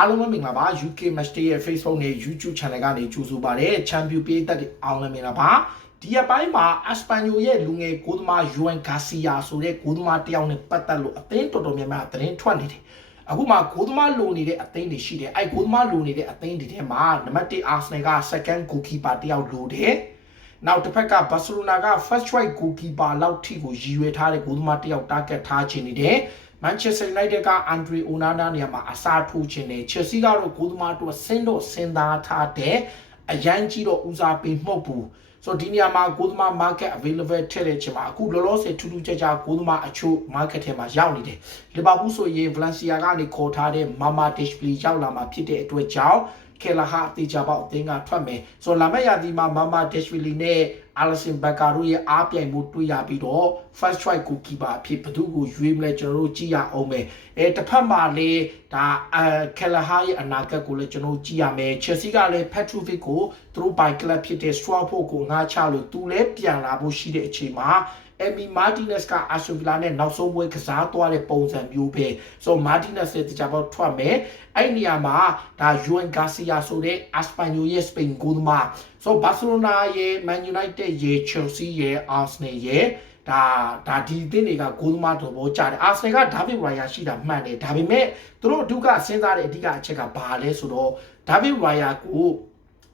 အားလုံးပဲမင်္ဂလာပါ UK Match Day ရဲ့ Facebook နဲ့ YouTube Channel ကနေကြိုဆိုပါရစေ။ Champion ပြည်သက်တွေအားလုံးမင်္ဂလာပါ။ဒီအပိုင်းမှာ Espanyol ရဲ့လူငယ်ကိုသမား Juan Garcia ဆိုတဲ့ကိုသမားတယောက်နဲ့ပတ်သက်လို့အသင်းတော်တော်များများသတင်းထွက်နေတယ်။အခုမှကိုသမားလိုနေတဲ့အသင်းတွေရှိတယ်။အဲ့ကိုသမားလိုနေတဲ့အသင်းတွေထဲမှာနံပါတ်1 Arsenal က second goalkeeper တယောက်လိုတယ်။နောက်တစ်ဖက်ကဘာစီလိုနာက first choice goalkeeper လောက်ထိကိုရည်ရွယ်ထားတဲ့ဂိုးသမားတစ်ယောက် target ထားချင်နေတယ်။ Manchester United ကအန်ဒရီအိုနာနာနေရာမှာအစားထိုးချင်တယ်။ Chelsea ကတော့ဂိုးသမားတို့ဆင်းတော့ဆင်းသားထားတဲ့အရန်ကြီးတော့ဦးစားပေးမှုတ်ဘူး။ဆိုတော့ဒီနေရာမှာဂိုးသမား market available ထည့်တဲ့ချိန်မှာအခုလောလောဆယ်ထူးထူးခြားခြားဂိုးသမားအချို့ market ထဲမှာရောက်နေတယ်။လီဗာပူးဆိုရင် Valencia ကနေခေါ်ထားတဲ့ Mama Dashvili ရောက်လာမှာဖြစ်တဲ့အတွက်ကြောင့်ကေလာဟာအသေးချပေါက်အသင်းကထွက်မယ်ဆိုတော့လာမယ့်ရာသီမှာမာမာဒက်ရှ်ဝီလီနဲ့ အာလဆင်ဘက်ကာတို့ရဲ့အားပြိုင်မှုတွေ့ရပြီးတော့ first choice goalkeeper အဖြစ်ဘယ်သူကိုရွေးမလဲကျွန်တော်တို့ကြည့်ရအောင်မယ်အဲတစ်ဖက်မှာလေဒါအဲကလာဟာရဲ့အနာဂတ်ကိုလည်းကျွန်တော်ကြည့်ရမယ် Chelsea ကလည်း Petrovic ကိုသူတို့ပိုင်ကလပ်ဖြစ်တဲ့ Stratford ကိုငှားချလို့သူလည်းပြန်လာဖို့ရှိတဲ့အချိန်မှာ အမီမာတီနက်စ်ကအာဆိုဗီလာနဲ့နောက်ဆုံးပွဲကစားသွားတဲ့ပုံစံမျိုးပဲဆိုမာတီနက်စ်ရဲ့တခြားပေါက်ထွက်မယ်အဲ့နေရာမှာဒါယူအန်ဂါစီယာဆိုတဲ့အာစပန်ယိုရဲ့စပိန်ဂိုးသမားဆိုဘာစီလိုနာရဲ့မန်ယူနိုက်တက်ရဲ့ချယ်ဆီရဲ့အာဆနယ်ရဲ့ဒါဒါဒီအသင်းတွေကဂိုးသမားတော်ပေါ်ကြတယ်အာဆနယ်ကဒါဗစ်ရိုင်ယာရှိတာမှန်တယ်ဒါပေမဲ့သူတို့အဓိကစဉ်းစားတဲ့အဓိကအချက်ကဘာလဲဆိုတော့ဒါဗစ်ရိုင်ယာကို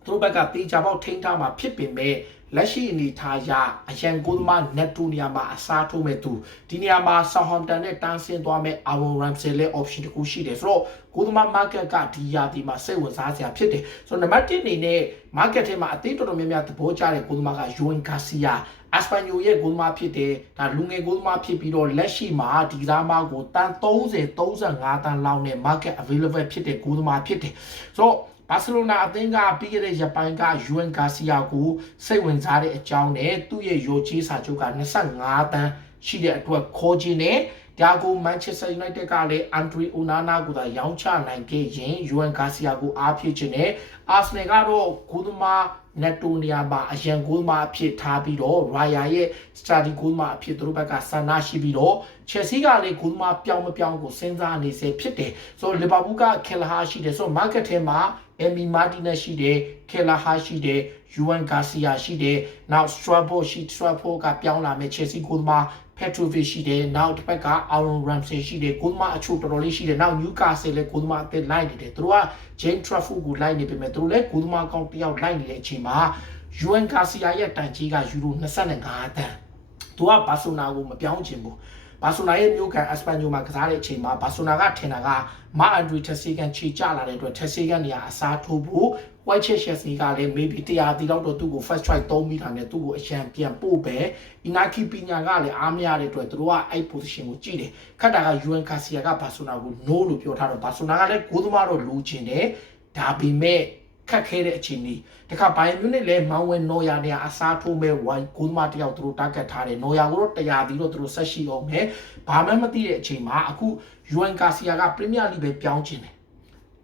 သူတို့ဘက်ကတေချာပေါက်ထိန်းထားမှာဖြစ်ပေမဲ့ လက်ရှိအနေထားအရအရန်ကိုသမားနက်တူနေရာမှာအစားထိုးမဲ့သူဒီနေရာမှာဆောင်းဟမ်တန်နဲ့တန်းဆင်းသွားမဲ့အာဝန်ရမ်ဆယ်ရဲ့ option တခုရှိတယ်ဆိုတော့ကိုသမား market ကဒီရာဒီမှာစိတ်ဝင်စားစရာဖြစ်တယ်ဆိုတော့နံပါတ်1အနေနဲ့ market ထဲမှာအသေးတော်တော်များများသဘောကျတဲ့ကိုသမားကယိုင်ဂါစီယာအစပန်ယိုရဲ့ဂိုးသမားဖြစ်တယ်ဒါလူငယ်ဂိုးသမားဖြစ်ပြီးတော့လက်ရှိမှာဒီကစားမကိုတန်30 35တန်လောက်နဲ့ market available ဖြစ်တဲ့ဂိုးသမားဖြစ်တယ်ဆိုတော့ ဘာစီလိုနာအသင်းကပြီးခဲ့တဲ့ရပိုင်းကယူအန်ဂါစီယာကိုစိတ်ဝင်စားတဲ့အကြောင်းနဲ့သူ့ရဲ့ရိုချေးစာချုပ်က25တန်းရှိတဲ့အတွက်ခေါ်ခြင်းနဲ့ဒါကိုမန်ချက်စတာယူနိုက်တက်ကလည်းအန်ဒရီအိုနာနာကိုသာရောင်းချနိုင်ခဲ့ရင်ယူအန်ဂါစီယာကိုအားဖြည့်ခြင်းနဲ့အာဆနယ်ကတော့ဂိုးသမား နက်တိုနီယာမှာအရန်ဂိုးသမားအဖြစ်ထားပြီးတော့ရာယာရဲ့စတာဒီဂိုးသမားအဖြစ်သူတို့ဘက်ကဆန္ဒရှိပြီးတော့ချက်စီကလည်းဂိုးသမားပြောင်းမပြောင်းကိုစဉ်းစားနေစေဖြစ်တယ်ဆိုတော့လီဗာပူးကခဲလာဟာရှိတယ်ဆိုတော့မားကတ်ထဲမှာအမီမာတီနက်ရှိတယ်ခဲလာဟာရှိတယ်ယူအန်ဂါစီယာရှိတယ်နောက်စထရာဘောရှိစထရာဘောကပြောင်းလာမယ်ချက်စီဂိုး သမား Petrovic ရှိတယ်နောက်တစ်ဖက်က Aaron Ramsey ရှိတယ်ကိုသမားအချို့တော်တော်လေးရှိတယ်နောက် Newcastle လည်းကိုသမားအသစ်လိုက်နေတယ်သူတို့က James Trafford ကိုလိုက်နေပေမဲ့သူတို့လည်းကိုသမားကောင်းတယောက်လိုက်နေတဲ့အချိန်မှာ Juan Garcia ရဲ့တန်ကြီးကယူရို25တန်သူကဘာဆိုနာကိုမပြောင်းချင်ဘူး ဘာဆိုနာရဲ့မျိုးကန်အစပန်ညိုမှာကစားတဲ့အချိန်မှာဘာဆိုနာကထင်တာကမာအန်ဒရီတက်ဆီကန်ခြေကျလာတဲ့အတွက်တက်ဆီကန်နေရာအစားထိုးဖို့ white chess chess ကလည်း maybe တရားတီတော့သူ့ကို first try 3မိတာနဲ့သူ့ကိုအရန်ပြန်ပို့ပဲ inaki ပညာကလည်းအားမရတဲ့အတွက်သူတို့ကအဲ့ position ကိုကြည့်တယ်ခတ်တာက UN Garcia ကဘာဆိုနာကို no လို့ပြောထားတော့ဘာဆိုနာကလည်းကိုသမားတော့လိုချင်တယ်ဒါပေမဲ့ ခက်ခဲတဲ့အခြေအနေတခါဘိုင်မြူနစ်လည်းမောင်ဝဲနော်ယာနေအစားထိုးမဲ့ဝိုင်းကိုသမားတယောက်သူတို့ target ထားတယ်နော်ယာကိုတော့တရားပြီးတော့သူတို့ဆက်ရှိအောင်မယ်ဘာမှမသိတဲ့အချိန်မှာအခု UN Garcia က Premier League ပဲပြောင်းချင်တယ်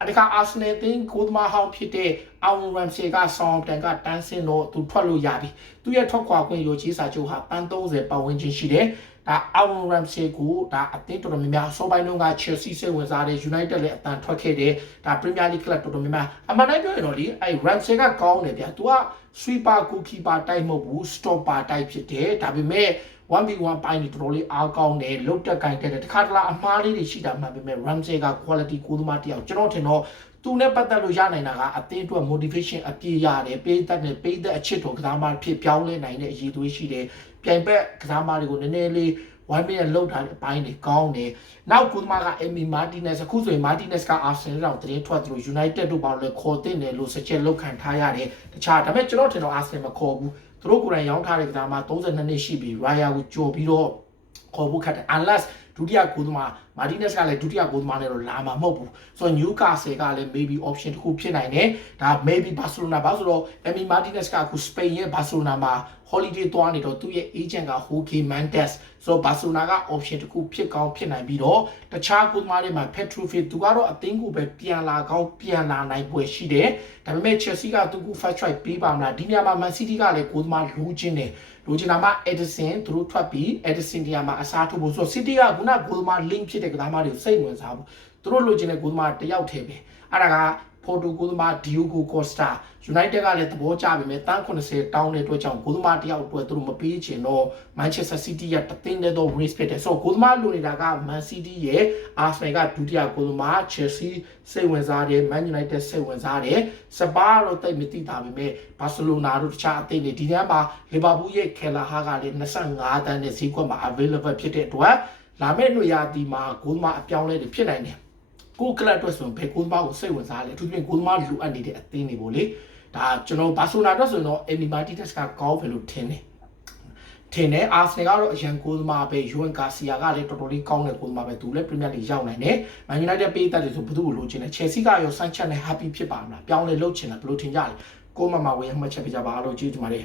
အတကအာဆနယ်တင်းကိုသမားဟောင်းဖြစ်တဲ့အောင်ရမ်စီကဆောင်းတန်ကတန်းစင်တော့သူထွက်လို့ရပြီသူရဲ့ထွက်ခွာခွင့်ရိုချေးစာချုပ်ဟာပန်း30ပတ်ဝန်းကျင်ရှိတယ်ဒါအောင်ရမ်စီကိုဒါအသင်းတော်တော်များများအစောပိုင်းတုန်းက Chelsea စိတ်ဝင်စားတဲ့ United လည်းအတန်ထွက်ခဲ့တယ်ဒါ Premier League club တော်တော်များများအမှန်တိုင်းပြောရင်တော့ဒီအဲ Ramsey ကကောင်းတယ်ဗျာ तू က sweeper goalkeeper တိုက်မဟုတ်ဘူး stopper တိုက်ဖြစ်တယ်ဒါပေမဲ့ 1v1 ပိုင်းနေတော်တော်လေးအားကောင်းတယ်လုတ်တက်ကင်တဲ့တခါတလားအမှားလေးတွေရှိတာမှန်ပေမဲ့ Ramsey က quality ကိုသမားတယောက်ကျွန်တော်ထင်တော့သူနဲ့ပတ်သက်လို့ရနိုင်တာကအသင်းအတွက် motivation အပြည့်ရတယ်ပေးသက်နဲ့ပေးသက်အချစ်တော်ကစားမဖြစ်ပြောင်းလဲနိုင်တဲ့အရေးသွေးရှိတယ်ပြိုင်ဘက်ကစားမတွေကိုနည်းနည်းလေး ဝိုင်းမဲ့လောက်ထားတဲ့အပိုင်းတွေကောင်းတယ်။နောက်ကုသမားကအမီမာတီနက်စ်အခုဆိုရင်မာတီနက်စ်ကအာဆင်နယ်တော့တရင်ထွက်သလို United တို့ဘာလို့လဲခေါ်တင်တယ်လို့စချက်လောက်ခံထားရတယ်။တခြားဒါပေမဲ့ကျွန်တော်ထင်တော့အာဆင်နယ်မခေါ်ဘူး။သူတို့ကိုယ်တိုင်ရောင်းထားတဲ့ကစားမ32နှစ်ရှိပြီ။ Raya ကိုကြော်ပြီးတော့ခေါ်ဖို့ခက်တယ် unless ဒုတိယကိုသမား မာတီနက်စ်ကလည်းဒုတိယကိုသမားနဲ့တော့လာမှာမဟုတ်ဘူးဆိုတော့ Newcastle ကလည်း maybe option တစ်ခုဖြစ်နိုင်တယ်ဒါ maybe Barcelona ဘာဆိုတော့ Emi Martinez ကအခု Spain ရဲ့ Barcelona မှာ holiday သွားနေတော့သူ့ရဲ့ agent က Jorge Mendes ဆိုတော့ Barcelona က option တစ်ခုဖြစ်ကောင်းဖြစ်နိုင်ပြီးတော့တခြားကိုသမားတွေမှာ Petrovic သူကတော့အသင်းကိုပဲပြန်လာကောင်းပြန်လာနိုင်ပွဲရှိတယ်ဒါပေမဲ့ Chelsea ကသူက first try ပေးပါမလားဒီနေရာမှာ Man City ကလည်းကိုသမားလိုချင်တယ်လိုချင်တာမှ Edison သူတို့ထွက်ပြီး Edison တရားမှာအစားထိုးဖို့ဆိုတော့ City ကခုနကိုသမား link ဖြစ်တဲ့ကစားမတွေကိုစိတ်ဝင်စားဘူးသူတို့လိုချင်တဲ့ကိုသမားတယောက်ထဲပဲအဲ့ဒါကဖိုတိုကိုသမားဒီယိုကိုကော့စတာ United ကလည်းသဘောကျပြီမဲ့တန်း80တောင်းတဲ့အတွက်ကြောင့်ကိုသမားတယောက်အတွက်သူတို့မပေးချင်တော့ Manchester City ကတသိန်းတဲ့တော့ risk ဖြစ်တယ်ဆိုတော့ကိုသမားလိုနေတာက Man City ရဲ့ Arsenal ကဒုတိယကိုသမား Chelsea စိတ်ဝင်စားတယ် Man United စိတ်ဝင်စားတယ်စပါးတော့တိတ်မသိတာပဲမဲ့ Barcelona တို့တခြားအသင်းတွေဒီထဲမှာ Liverpool ရဲ့ Keller ဟာကလည်း25တန်းနဲ့ဈေးကွက်မှာ available ဖြစ်တဲ့အတွက် လာမယ့်နှွေရာသီမှာကိုသမားအပြောင်းလဲတွေဖြစ်နိုင်တယ်ကိုကလပ်အတွက်ဆိုရင်ဘယ်ကိုသမားကိုစိတ်ဝင်စားလဲအထူးသဖြင့်ကိုသမားလိုအပ်နေတဲ့အသင်းတွေပေါ့လေဒါကျွန်တော်ဘာဆိုနာအတွက်ဆိုရင်တော့အမီမာတီတက်စ်ကကောင်းပဲလို့ထင်တယ်ထင်တယ်အာဆနယ်ကတော့အရန်ကိုသမားပဲယူအန်ကာစီယာကလည်းတော်တော်လေးကောင်းတဲ့ကိုသမားပဲသူလည်းပရီးမီယာလိရောက်နိုင်တယ်မန်ယူနိုက်တက်ပေးတတ်တယ်ဆိုဘယ်သူ့ကိုလိုချင်လဲချယ်ဆီကရောဆန်ချက်နဲ့ happy ဖြစ်ပါမလားပြောင်းလဲလုပ်ချင်လားဘယ်လိုထင်ကြလဲကိုမမဝေးမှတ်ချက်ပြကြပါအားလို့ကျေးဇူးတင်ပါတယ်